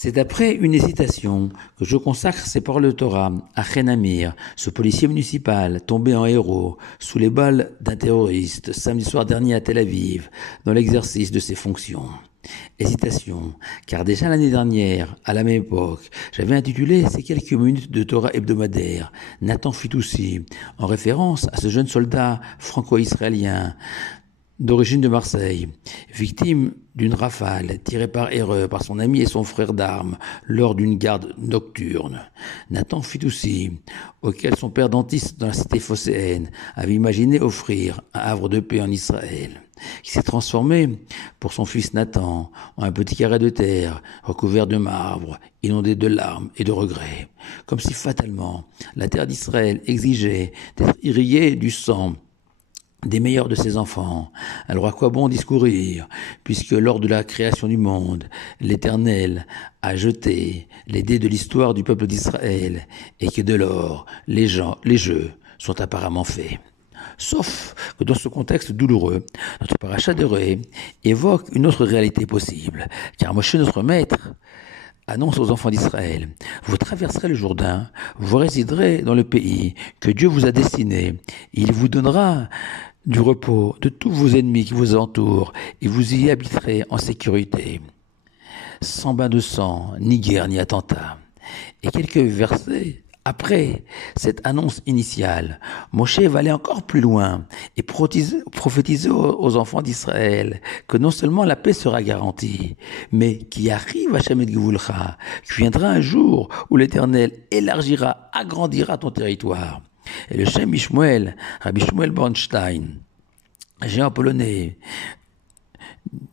C'est après une hésitation que je consacre ces paroles de Torah à Chenamir, ce policier municipal tombé en héros sous les balles d'un terroriste samedi soir dernier à Tel Aviv dans l'exercice de ses fonctions. Hésitation, car déjà l'année dernière, à la même époque, j'avais intitulé ces quelques minutes de Torah hebdomadaire Nathan Fitoussi, en référence à ce jeune soldat franco-israélien d'origine de Marseille, victime d'une rafale tirée par erreur par son ami et son frère d'armes lors d'une garde nocturne. Nathan Fitoussi, auquel son père dentiste dans la cité phocéenne avait imaginé offrir un havre de paix en Israël, qui s'est transformé pour son fils Nathan en un petit carré de terre recouvert de marbre, inondé de larmes et de regrets, comme si fatalement la terre d'Israël exigeait d'être irriguée du sang des meilleurs de ses enfants. Alors à quoi bon discourir, puisque lors de la création du monde, l'Éternel a jeté les dés de l'histoire du peuple d'Israël, et que de lors, les jeux sont apparemment faits. Sauf que dans ce contexte douloureux, notre paracha de Ré évoque une autre réalité possible, car Moshe, notre maître, annonce aux enfants d'Israël: vous traverserez le Jourdain, vous résiderez dans le pays que Dieu vous a destiné, il vous donnera du repos de tous vos ennemis qui vous entourent, et vous y habiterez en sécurité, sans bain de sang, ni guerre, ni attentat. Et quelques versets après cette annonce initiale, Moshe va aller encore plus loin et prophétiser aux enfants d'Israël que non seulement la paix sera garantie, mais qui arrive à Hashem et Gevulcha, qu'il viendra un jour où l'Éternel élargira, agrandira ton territoire. Et le Shem Ishmuel, Rabbi Shmuel Bornstein, géant polonais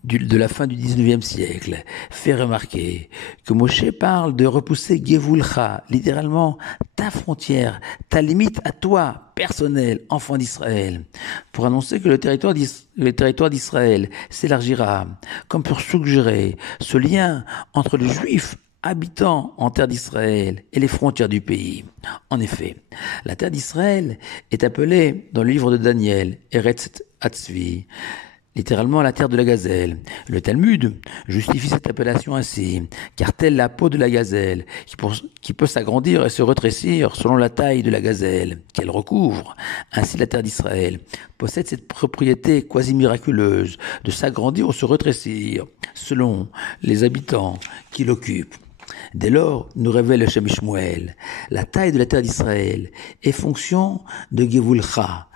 de la fin du 19e siècle, fait remarquer que Moshe parle de repousser Gevulcha, littéralement ta frontière, ta limite à toi, personnel, enfant d'Israël, pour annoncer que le territoire d'Israël s'élargira, comme pour suggérer ce lien entre les Juifs habitants en terre d'Israël et les frontières du pays. En effet, la terre d'Israël est appelée dans le livre de Daniel, Eretz Hatzvi, littéralement la terre de la gazelle. Le Talmud justifie cette appellation ainsi, car telle la peau de la gazelle, qui peut s'agrandir et se rétrécir selon la taille de la gazelle qu'elle recouvre. Ainsi la terre d'Israël possède cette propriété quasi miraculeuse de s'agrandir ou se rétrécir selon les habitants qui l'occupent. Dès lors, nous révèle le Shem Shmuel, la taille de la terre d'Israël est fonction de Gevulcha,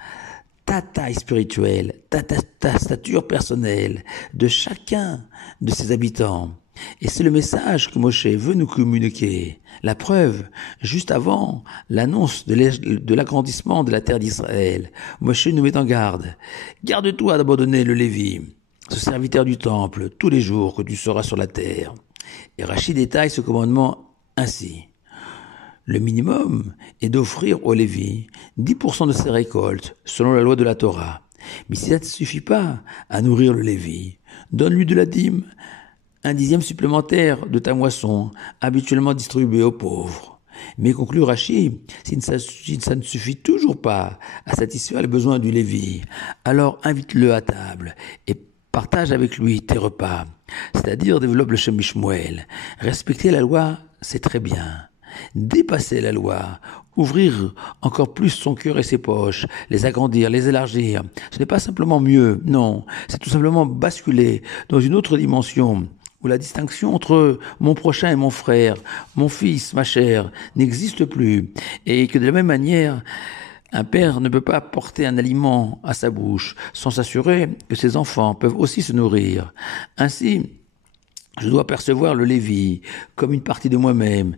ta taille spirituelle, ta stature personnelle de chacun de ses habitants. Et c'est le message que Moshe veut nous communiquer. La preuve, juste avant l'annonce de l'agrandissement de la terre d'Israël, Moshe nous met en garde. Garde-toi d'abandonner le Lévi, ce serviteur du temple, tous les jours que tu seras sur la terre. Et Rachi détaille ce commandement ainsi. Le minimum est d'offrir au Lévi 10% de ses récoltes, selon la loi de la Torah. Mais si ça ne suffit pas à nourrir le Lévi, donne-lui de la dîme, un dixième supplémentaire de ta moisson, habituellement distribué aux pauvres. Mais conclut Rachi, si ça ne suffit toujours pas à satisfaire les besoins du Lévi, alors invite-le à table et partage avec lui tes repas, c'est-à-dire développe le Shem Shmuel. Respecter la loi, c'est très bien. Dépasser la loi, ouvrir encore plus son cœur et ses poches, les agrandir, les élargir, ce n'est pas simplement mieux, non, c'est tout simplement basculer dans une autre dimension où la distinction entre mon prochain et mon frère, mon fils, ma chère, n'existe plus, et que de la même manière, un père ne peut pas porter un aliment à sa bouche sans s'assurer que ses enfants peuvent aussi se nourrir. Ainsi, je dois percevoir le Lévi comme une partie de moi-même,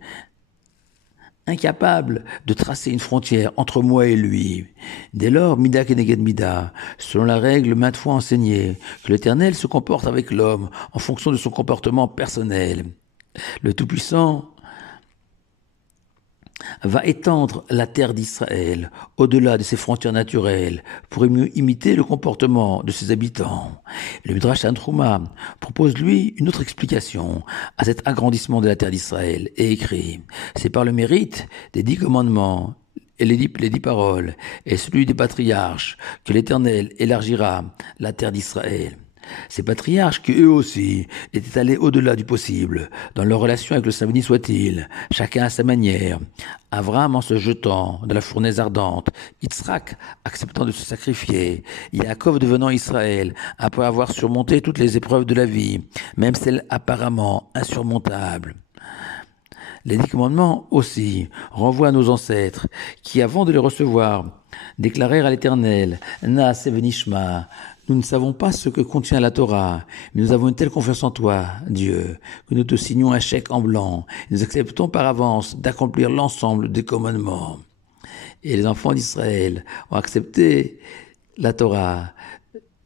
incapable de tracer une frontière entre moi et lui. Dès lors, Mida Keneged Mida, selon la règle maintes fois enseignée, que l'Éternel se comporte avec l'homme en fonction de son comportement personnel. Le Tout-Puissant va étendre la terre d'Israël au-delà de ses frontières naturelles pour mieux imiter le comportement de ses habitants. Le Midrash Tantruma propose lui une autre explication à cet agrandissement de la terre d'Israël et écrit: c'est par le mérite des 10 commandements et les dix paroles et celui des patriarches que l'Éternel élargira la terre d'Israël. Ces patriarches qui, eux aussi, étaient allés au-delà du possible, dans leur relation avec le Saint béni soit-il, chacun à sa manière. Abraham en se jetant dans la fournaise ardente, Yitzhak acceptant de se sacrifier, Yaakov devenant Israël, après avoir surmonté toutes les épreuves de la vie, même celles apparemment insurmontables. Les 10 commandements aussi renvoient à nos ancêtres qui, avant de les recevoir, déclarèrent à l'Éternel, Naaseh v'nishma, nous ne savons pas ce que contient la Torah, mais nous avons une telle confiance en toi, Dieu, que nous te signons un chèque en blanc, et nous acceptons par avance d'accomplir l'ensemble des commandements. Et les enfants d'Israël ont accepté la Torah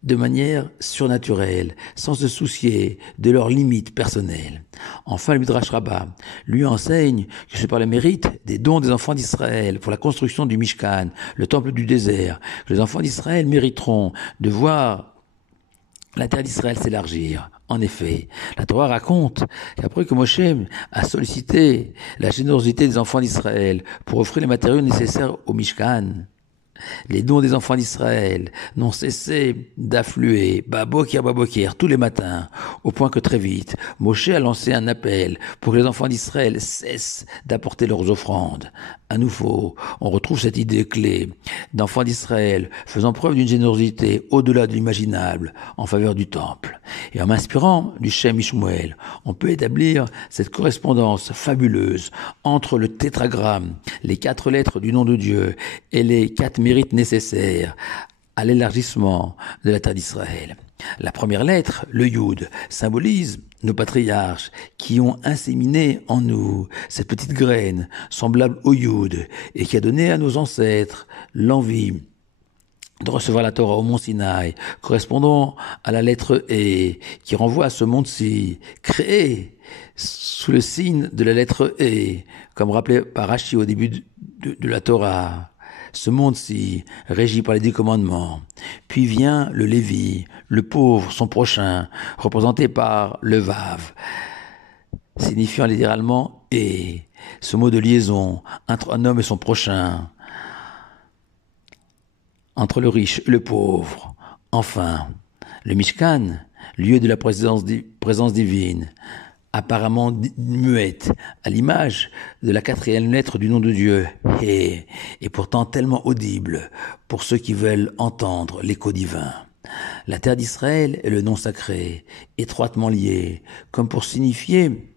de manière surnaturelle, sans se soucier de leurs limites personnelles. Enfin, le Midrash Rabbah lui enseigne que c'est par le mérite des dons des enfants d'Israël pour la construction du Mishkan, le temple du désert, que les enfants d'Israël mériteront de voir la terre d'Israël s'élargir. En effet, la Torah raconte qu'après que Moshe a sollicité la générosité des enfants d'Israël pour offrir les matériaux nécessaires au Mishkan, les dons des enfants d'Israël n'ont cessé d'affluer, babokir, tous les matins, au point que très vite, Moshe a lancé un appel pour que les enfants d'Israël cessent d'apporter leurs offrandes. À nouveau, on retrouve cette idée clé d'enfants d'Israël faisant preuve d'une générosité au-delà de l'imaginable en faveur du temple. Et en m'inspirant du Shem Ishmuel, on peut établir cette correspondance fabuleuse entre le tétragramme, les 4 lettres du nom de Dieu, et les 4 mérites nécessaires à l'élargissement de la terre d'Israël. La première lettre, le Yud, symbolise nos patriarches qui ont inséminé en nous cette petite graine semblable au Yud et qui a donné à nos ancêtres l'envie de recevoir la Torah au mont Sinaï, correspondant à la lettre E, qui renvoie à ce monde-ci, créé sous le signe de la lettre E, comme rappelé par Rashi au début de la Torah. Ce monde-ci, régi par les 10 commandements. Puis vient le Lévi, le pauvre, son prochain, représenté par le Vav, signifiant littéralement « et ». Ce mot de liaison entre un homme et son prochain, entre le riche et le pauvre. Enfin, le Mishkan, lieu de la présence divine, apparemment muette, à l'image de la 4e lettre du nom de Dieu, et pourtant tellement audible pour ceux qui veulent entendre l'écho divin. La terre d'Israël est le nom sacré, étroitement lié, comme pour signifier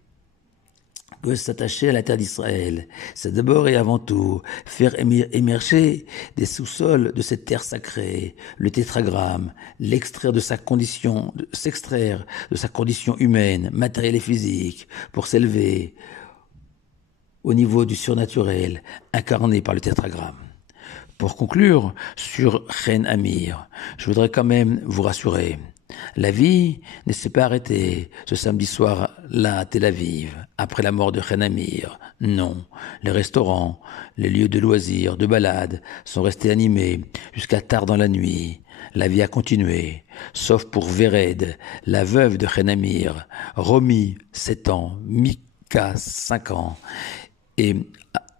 que s'attacher à la terre d'Israël, c'est d'abord et avant tout faire émerger des sous-sols de cette terre sacrée, le tétragramme, s'extraire de sa condition humaine, matérielle et physique, pour s'élever au niveau du surnaturel, incarné par le tétragramme. Pour conclure sur Chen Amir, je voudrais quand même vous rassurer. La vie ne s'est pas arrêtée ce samedi soir-là à Tel Aviv, après la mort de Chen Amir. Non, les restaurants, les lieux de loisirs, de balades sont restés animés jusqu'à tard dans la nuit. La vie a continué, sauf pour Vered, la veuve de Chen Amir, Romi, 7 ans, Mika, 5 ans, et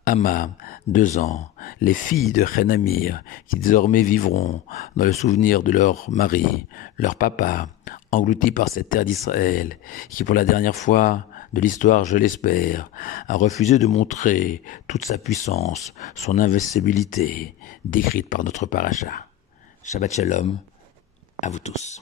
Ama, 2 ans, les filles de Chen Amir, qui désormais vivront dans le souvenir de leur mari, leur papa, engloutis par cette terre d'Israël, qui pour la dernière fois de l'histoire, je l'espère, a refusé de montrer toute sa puissance, son invincibilité, décrite par notre paracha. Shabbat Shalom, à vous tous.